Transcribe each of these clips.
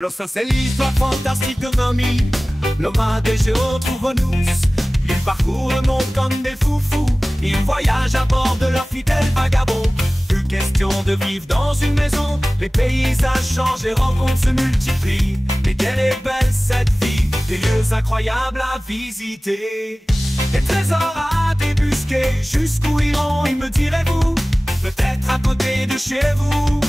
Alors ça c'est l'histoire fantastique de Mamie. L'homme des géos trouve-nous. Ils parcourent le monde comme des foufous. Ils voyagent à bord de leurs fidèles vagabonds. Plus question de vivre dans une maison. Les paysages changent, les rencontres se multiplient. Mais quelle est belle cette vie. Des lieux incroyables à visiter. Des trésors à débusquer. Jusqu'où iront, ils me direz-vous. Peut-être à côté de chez vous.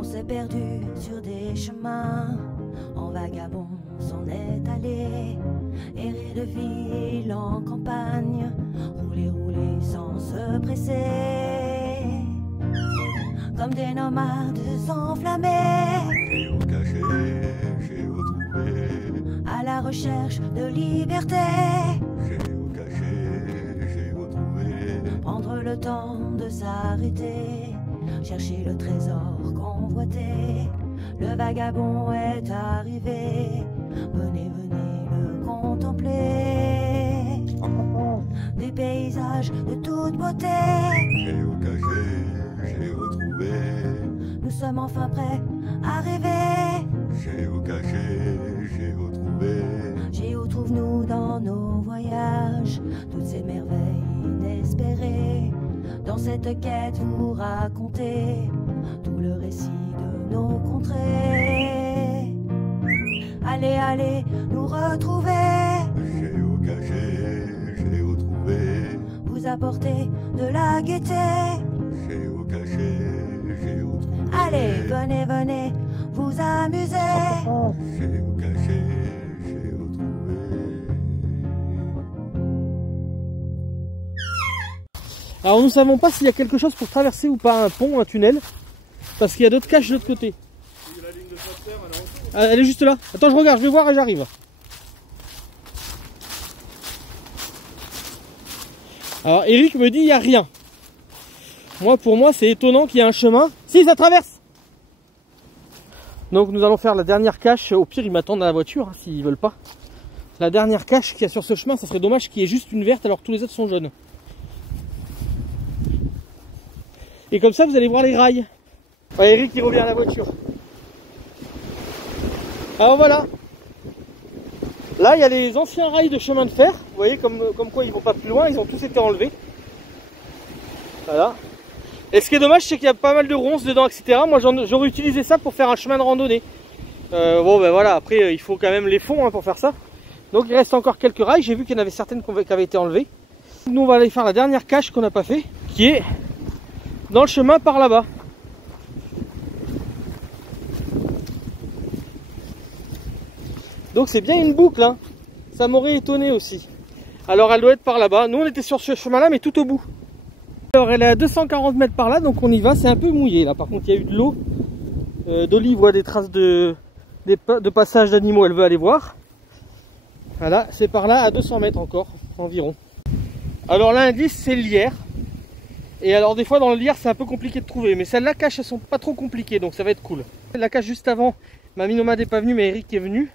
On s'est perdu sur des chemins, en vagabond s'en est allé, errer de ville en campagne, rouler, rouler sans se presser, comme des nomades enflammés, Géocaché, géotrouvé, à la recherche de liberté, géocaché, géotrouvé, prendre le temps de s'arrêter, chercher le trésor convoité. Le vagabond est arrivé, venez, venez le contempler. Des paysages de toute beauté, géocaché, géotrouvé, nous sommes enfin prêts à rêver. géocaché, géotrouvé, Géo trouve-nous dans nos voyages, toutes ces merveilles inespérées. Dans cette quête vous racontez tout le récit de nos contrées. Allez, allez, nous retrouver, géocaché, géotrouvé, vous apporter de la gaieté. géocaché, géotrouvé, Allez, venez, venez, vous amuser. géocaché, géotrouvé. Alors nous ne savons pas s'il y a quelque chose pour traverser ou pas, un pont, un tunnel, parce qu'il y a d'autres caches de l'autre côté. Ah, elle est juste là. Attends, je regarde, je vais voir et j'arrive. Alors Eric me dit il n'y a rien. Pour moi c'est étonnant qu'il y ait un chemin. Si, ça traverse. Donc nous allons faire la dernière cache. Au pire ils m'attendent à la voiture, hein, s'ils veulent pas. La dernière cache qu'il y a sur ce chemin, ça serait dommage qu'il y ait juste une verte alors que tous les autres sont jaunes. Et comme ça vous allez voir les rails. Ouais, Eric il revient à la voiture. Alors voilà. Là il y a les anciens rails de chemin de fer. Vous voyez comme quoi ils vont pas plus loin, ils ont tous été enlevés. Voilà. Et ce qui est dommage c'est qu'il y a pas mal de ronces dedans, etc. Moi j'aurais utilisé ça pour faire un chemin de randonnée. Bon ben voilà, après il faut quand même les fonds, hein, pour faire ça. Donc il reste encore quelques rails, j'ai vu qu'il y en avait certaines qui avaient été enlevées. Nous on va aller faire la dernière cache qu'on n'a pas fait, qui est dans le chemin par là-bas. Donc c'est bien une boucle, hein. Ça m'aurait étonné aussi. Alors elle doit être par là-bas. Nous on était sur ce chemin-là mais tout au bout. Alors elle est à 240 mètres par là, donc on y va. C'est un peu mouillé là, par contre il y a eu de l'eau. Dolly voit des traces de passage d'animaux, elle veut aller voir. Voilà, c'est par là à 200 mètres encore environ. Alors l'indice c'est le lierre. Et alors des fois dans le lierre c'est un peu compliqué de trouver, mais celles-là caches elles sont pas trop compliquées, donc ça va être cool. La cache juste avant, Mamie Nomade n'est pas venue mais Eric est venu.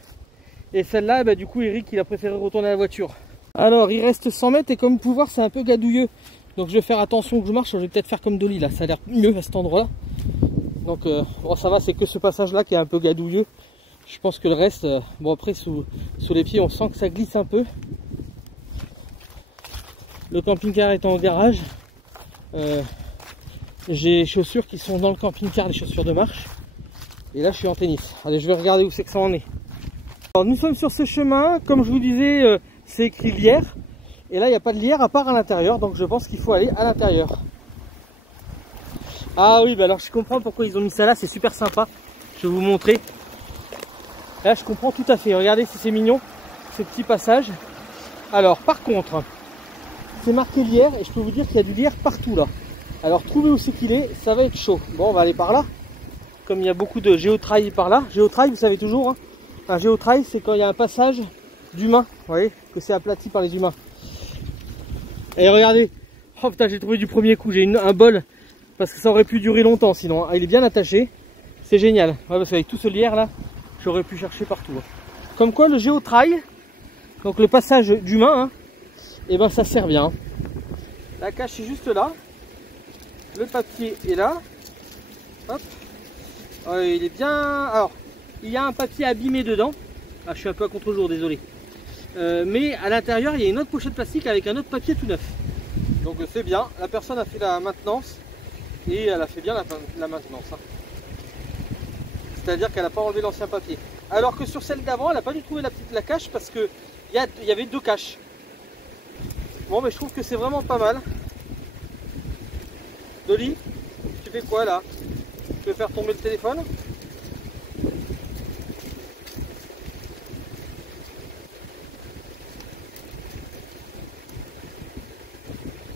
Et celle-là, bah, du coup Eric il a préféré retourner à la voiture. Alors il reste 100 mètres et comme vous pouvez voir c'est un peu gadouilleux. Donc je vais faire attention que je marche, je vais peut-être faire comme Dolly là, ça a l'air mieux à cet endroit là. Donc bon ça va, c'est que ce passage là qui est un peu gadouilleux. Je pense que le reste, bon après sous les pieds on sent que ça glisse un peu. Le camping-car est en garage. J'ai les chaussures qui sont dans le camping-car, les chaussures de marche. Et là je suis en tennis. Allez, je vais regarder où c'est que ça en est. Alors nous sommes sur ce chemin, comme je vous disais, c'est écrit lierre. Et là il n'y a pas de lierre à part à l'intérieur, donc je pense qu'il faut aller à l'intérieur. Ah oui, bah alors je comprends pourquoi ils ont mis ça là, c'est super sympa. Je vais vous montrer. Là je comprends tout à fait, regardez si c'est mignon, ce petit passage. Alors par contre, c'est marqué lierre et je peux vous dire qu'il y a du lierre partout là. Alors trouver où c'est qu'il est, ça va être chaud. Bon, on va aller par là. Comme il y a beaucoup de géotrail par là. Géotrail, vous savez toujours, hein. Un géotrail, c'est quand il y a un passage d'humains. Vous voyez, que c'est aplati par les humains. Et regardez. Oh putain, j'ai trouvé du premier coup. J'ai un bol. Parce que ça aurait pu durer longtemps sinon. Il est bien attaché. C'est génial. Ouais, parce qu'avec tout ce lierre là, j'aurais pu chercher partout. Comme quoi le géotrail, donc le passage d'humains, hein, et ben ça sert bien. La cache est juste là. Le papier est là. Hop. Il est bien... Alors, il y a un papier abîmé dedans. Ah, je suis un peu à contre-jour, désolé. Mais à l'intérieur, il y a une autre pochette plastique avec un autre papier tout neuf. Donc c'est bien. La personne a fait la maintenance et elle a fait bien la maintenance. Hein. C'est-à-dire qu'elle n'a pas enlevé l'ancien papier. Alors que sur celle d'avant, elle n'a pas dû trouver la cache parce qu'il y avait 2 caches. Bon, mais je trouve que c'est vraiment pas mal. Dolly, tu fais quoi là? Tu veux faire tomber le téléphone?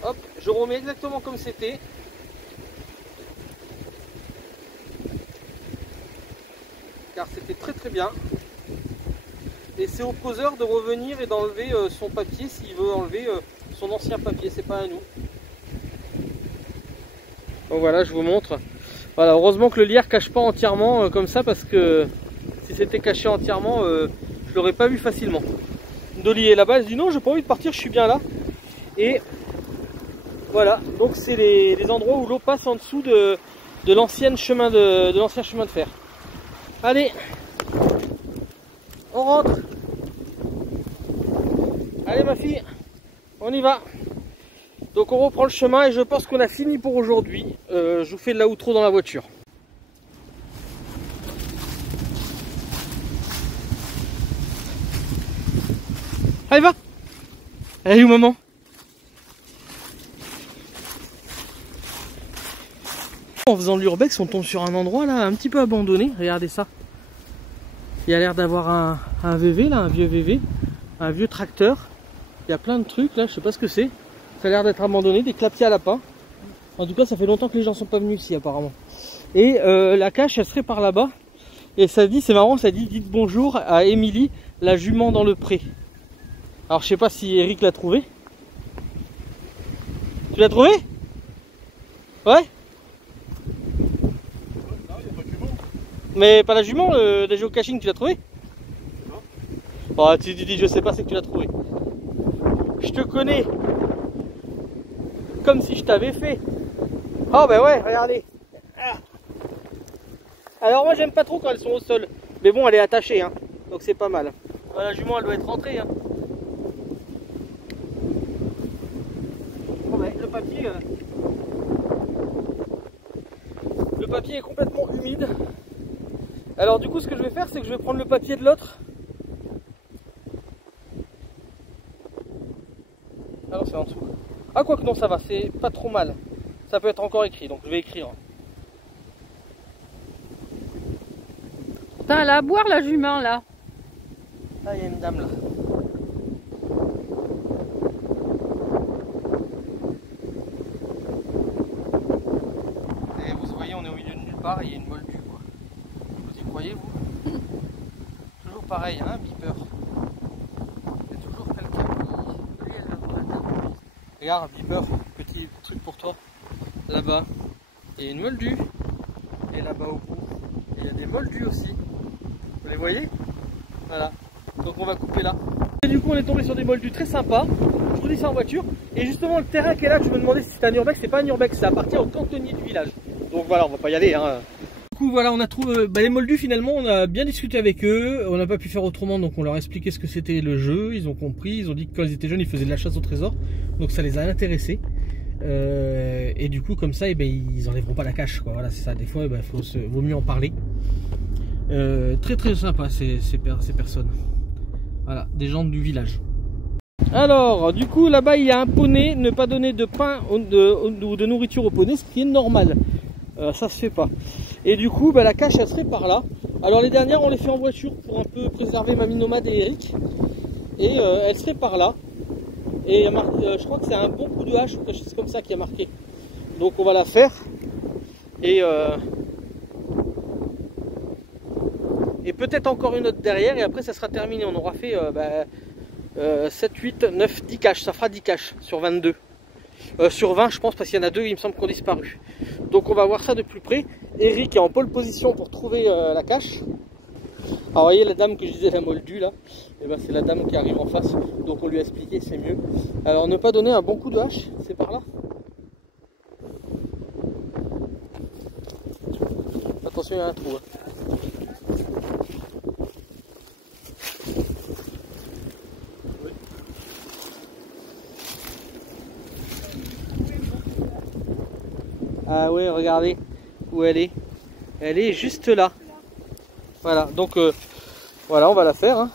Hop, je remets exactement comme c'était. Car c'était très très bien. Et c'est au poseur de revenir et d'enlever son papier s'il veut enlever son ancien papier, c'est pas à nous. Donc voilà, je vous montre. Voilà, heureusement que le lierre cache pas entièrement comme ça, parce que si c'était caché entièrement, je l'aurais pas vu facilement. Dolly est là-bas, elle se dit non, j'ai pas envie de partir, je suis bien là. Et voilà, donc c'est les endroits où l'eau passe en dessous de l'ancien chemin de fer. Allez, on rentre. Allez ma fille, on y va. Donc on reprend le chemin et je pense qu'on a fini pour aujourd'hui. Je vous fais de l'outro dans la voiture. Allez va. Allez où maman? En faisant l'urbex, on tombe sur un endroit là un petit peu abandonné. Regardez ça. Il y a l'air d'avoir un VV là, un vieux VV, un vieux tracteur. Il y a plein de trucs là, je sais pas ce que c'est. Ça a l'air d'être abandonné, des clapiers à lapin. En tout cas, ça fait longtemps que les gens sont pas venus ici apparemment. Et la cache, elle serait par là-bas. Et ça dit, c'est marrant, ça dit dites bonjour à Émilie, la jument dans le pré. Alors je sais pas si Eric l'a trouvé. Tu l'as trouvé? Ouais. Mais pas la jument, le géocaching, tu l'as trouvé? Non. Oh, tu dis je sais pas, c'est que tu l'as trouvé. Je te connais. Comme si je t'avais fait. Oh ben ouais, regardez. Alors moi j'aime pas trop quand elles sont au sol. Mais bon, elle est attachée, hein. Donc c'est pas mal. La jument elle doit être rentrée. Hein. Bon ben, le papier est complètement humide. Alors du coup ce que je vais faire, c'est que je vais prendre le papier de l'autre. Ah non, c'est en dessous. Ah quoi que non, ça va, c'est pas trop mal. Ça peut être encore écrit, donc je vais écrire. T'as à boire la jument là. Ah, il y a une dame là. Et vous voyez, on est au milieu de nulle part et il y a une moldue quoi. Vous y croyez vous? Toujours pareil, hein, beeper. Il y a toujours quelqu'un qui... Lui, elle va dans la tête. Regarde, beeper, petit truc pour toi. Là-bas, il y a une moldue. Et là-bas au bout, il y a des moldus aussi. Vous les voyez? Voilà. Donc on va couper là. Et du coup, on est tombé sur des moldus très sympas. Je vous dis ça en voiture. Et justement, le terrain qui est là, je me demandais si c'était un urbex. C'est pas un urbex, ça appartient au cantonnier du village. Donc voilà, on va pas y aller. Hein. Du coup, voilà, on a trouvé les moldus. Finalement, on a bien discuté avec eux. On n'a pas pu faire autrement, donc on leur a expliqué ce que c'était le jeu. Ils ont compris. Ils ont dit que quand ils étaient jeunes, ils faisaient de la chasse au trésor. Donc ça les a intéressés. Et du coup, comme ça, eh ben, ils enlèveront pas la cache. Quoi. Voilà, c'est ça. Des fois, eh ben, vaut mieux en parler. Très très sympa ces personnes. Voilà, des gens du village. Alors, du coup, là-bas, il y a un poney. Ne pas donner de pain ou de nourriture au poney, ce qui est normal. Ça se fait pas. Et du coup, bah, la cache, elle serait par là. Alors, les dernières, on les fait en voiture pour un peu préserver Mamie Nomade et Eric. Et elle serait par là. Et je crois que c'est un bon coup de hache ou quelque chose comme ça qui a marqué. Donc, on va la faire. Et peut-être encore une autre derrière, et après ça sera terminé. On aura fait 7, 8, 9, 10 caches. Ça fera 10 caches sur 22. Sur 20 je pense, parce qu'il y en a 2 il me semble qui ont disparu. Donc on va voir ça de plus près. Eric est en pole position pour trouver la cache. Alors vous voyez la dame que je disais, la moldue là, et ben c'est la dame qui arrive en face. Donc on lui a expliqué, c'est mieux. Alors ne pas donner un bon coup de hache, c'est par là. Attention, il y a un trou. Hein. Ah oui, regardez où elle est. Elle est juste là. Voilà, donc voilà, on va la faire. Hein.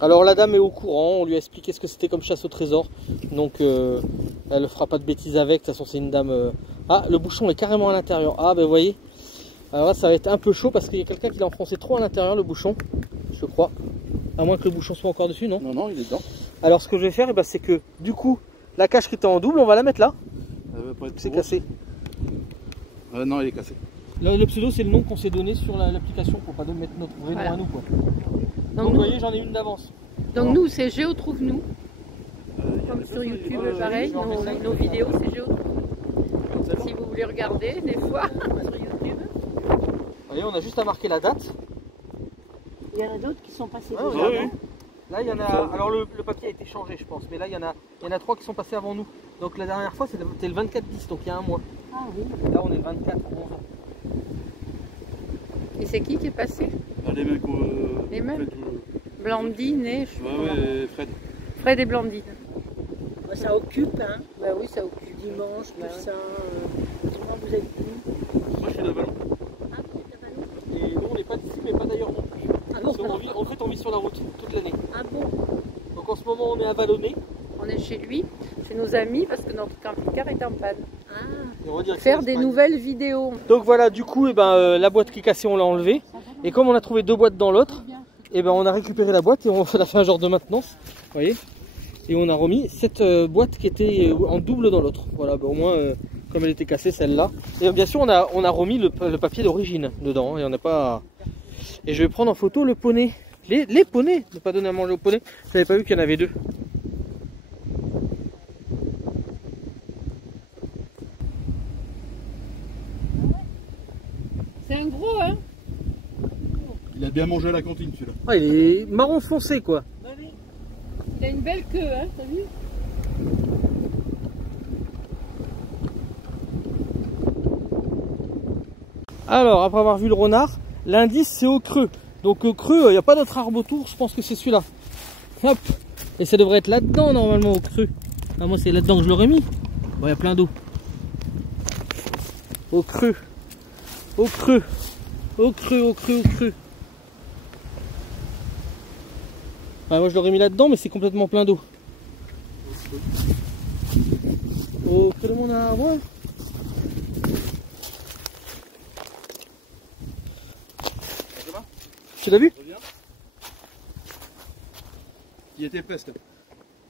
Alors la dame est au courant, on lui a expliqué ce que c'était comme chasse au trésor. Donc elle ne fera pas de bêtises avec, de toute façon c'est une dame... Ah, le bouchon est carrément à l'intérieur. Ah ben vous voyez. Alors là ça va être un peu chaud parce qu'il y a quelqu'un qui l'a enfoncé trop à l'intérieur, le bouchon. Je crois. À moins que le bouchon soit encore dessus, non? Non, non, il est dedans. Alors ce que je vais faire, c'est que du coup, la cache qui était en double, on va la mettre là. C'est cassé. Non, il est cassé. Le pseudo, c'est le nom qu'on s'est donné sur l'application pour pas mettre notre vrai nom à nous. Quoi. Donc vous voyez, j'en ai une d'avance. Donc nous, c'est Géotrouve-nous. Comme sur YouTube, pareil, nos vidéos, c'est Géotrouve. Si vous voulez regarder, des fois, sur YouTube. Vous voyez, on a juste à marquer la date. Il y en a d'autres qui sont passés. Oui. Là, il y en a. Alors, le papier a été changé, je pense. Mais là, il y en a 3 qui sont passés avant nous. Donc, la dernière fois, c'était le 24-10, donc il y a un mois. Ah oui. Là, on est le 24. Et c'est qui est passé? Les mêmes. Les mêmes. Blandine et... Ouais, Fred. Fred et Blandine. Bah, ça occupe, hein. Bah oui, ça occupe. Dimanche, tout ça. Comment vous êtes venus? Moi, je suis d'Avalon. Ah, vous êtes à Valon? Et nous, on n'est pas d'ici, mais pas d'ailleurs non plus. Ah bon? En fait, on vit sur la route toute l'année. Ah bon? Donc, en ce moment, on est à Vallonné. On est chez lui, chez nos amis, parce que notre camping-car est en panne. Ah. Et on va dire Faire des nouvelles vidéos. Donc voilà, du coup, la boîte qui est cassée, on l'a enlevée. Et comme on a trouvé 2 boîtes dans l'autre, on a récupéré la boîte et on a fait un genre de maintenance. Vous voyez? Et on a remis cette boîte qui était en double dans l'autre. Voilà, au moins, comme elle était cassée, celle-là. Et bien sûr, on a remis le papier d'origine dedans. Et on n'a pas... Et je vais prendre en photo le poney. Les poneys, ne pas donner à manger au poney. Je n'avais pas vu qu'il y en avait 2. C'est un gros, hein? Il a bien mangé à la cantine, celui-là. Ah, il est marron foncé, quoi. Il a une belle queue, hein? T'as vu? Alors, après avoir vu le renard, l'indice c'est au creux. Donc au creux, il n'y a pas d'autre arbre autour, je pense que c'est celui-là. Hop. Et ça devrait être là-dedans normalement au creux. Ah, moi c'est là-dedans que je l'aurais mis. Bon, il y a plein d'eau. Au creux. Au creux. Au creux, au creux, au creux. Ah, moi je l'aurais mis là-dedans, mais c'est complètement plein d'eau. Au creux de mon arbre. Tu l'as vu? Il était presque.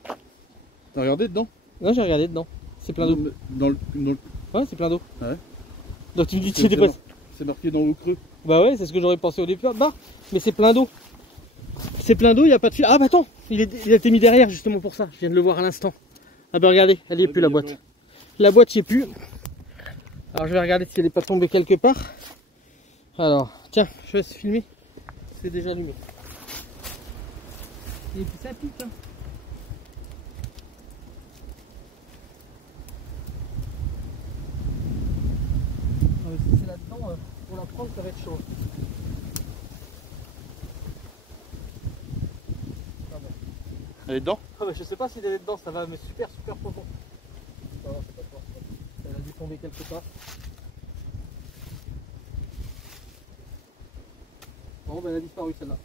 T'as regardé dedans? Non, j'ai regardé dedans. C'est plein d'eau. Ouais, c'est plein d'eau. Ouais. Donc tu me dis que c'était pas... C'est marqué dans l'eau creux. Bah ouais, c'est ce que j'aurais pensé au départ. Bah, mais c'est plein d'eau. C'est plein d'eau, il n'y a pas de fil. Ah bah attends, il a été mis derrière justement pour ça. Je viens de le voir à l'instant. Ah bah regardez, elle n'y est plus la boîte. La boîte n'y est plus. Alors je vais regarder si elle n'est pas tombée quelque part. Alors, tiens, je vais se filmer. C'est déjà allumé. Et puis ça pique, hein. Si c'est là-dedans, pour la prendre, ça va être chaud. Elle est dedans? Ah bah, je sais pas si elle est dedans, ça va, mais super profond. Non, c'est pas fort. Elle a dû tomber quelque part. Bon, ben elle a disparu celle-là.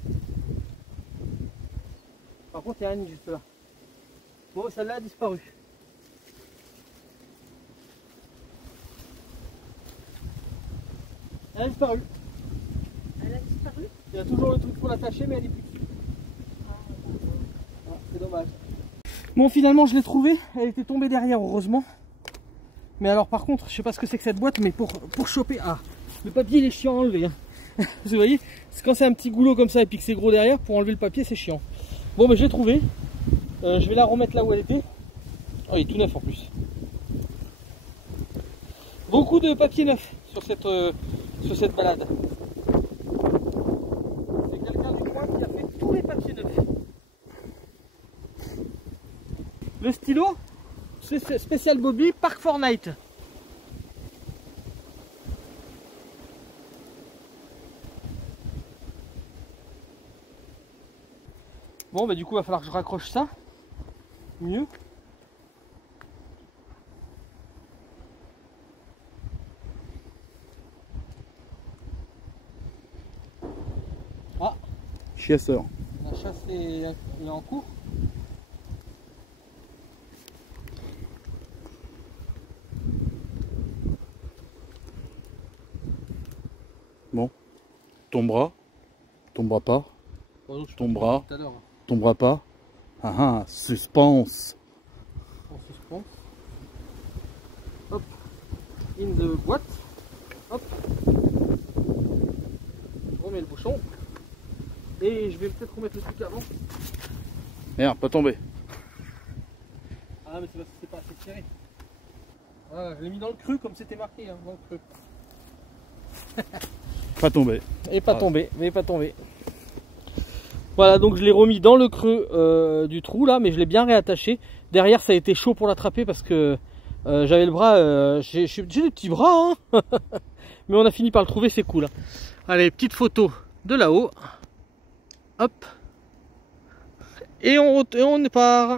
Par contre, il y a un nid juste là. Bon, celle-là a disparu. Elle a disparu. Elle a disparu? Il y a toujours le truc pour l'attacher, mais elle est plus dessus. Ah, c'est dommage. Bon, finalement, je l'ai trouvée. Elle était tombée derrière, heureusement. Mais alors, par contre, je sais pas ce que c'est que cette boîte, mais pour choper... Ah, le papier, il est chiant à enlever. Hein. Vous voyez, quand c'est un petit goulot comme ça et puis que c'est gros derrière, pour enlever le papier, c'est chiant. Bon, ben je l'ai trouvé. Je vais la remettre là où elle était. Oh, il est tout neuf en plus. Beaucoup de papier neuf sur cette balade. C'est quelqu'un du coin qui a fait tous les papiers neufs. Le stylo, c'est spécial Bobby Park Fortnite. Bon, bah du coup, il va falloir que je raccroche ça. Mieux. Ah, Chasseur. la chasse est en cours. Bon. Tombera. Tombera pas. Bon, donc, je Tombera. tout à l'heure. Tombera pas. Ah ah, suspense. On suspend. Hop. In the boîte. Hop. On remet le bouchon. Et je vais peut-être remettre le truc avant. Merde, pas tombé. Ah, mais c'est parce que c'est pas assez serré. Voilà, je l'ai mis dans le creux comme c'était marqué, hein, dans le creux. Pas tombé. Et pas tombé, mais pas tombé. Voilà, donc je l'ai remis dans le creux du trou là, mais je l'ai bien réattaché. Derrière, ça a été chaud pour l'attraper parce que j'avais le bras, j'ai des petits bras, hein. Mais on a fini par le trouver, c'est cool. Allez, petite photo de là-haut. Hop. Et on part.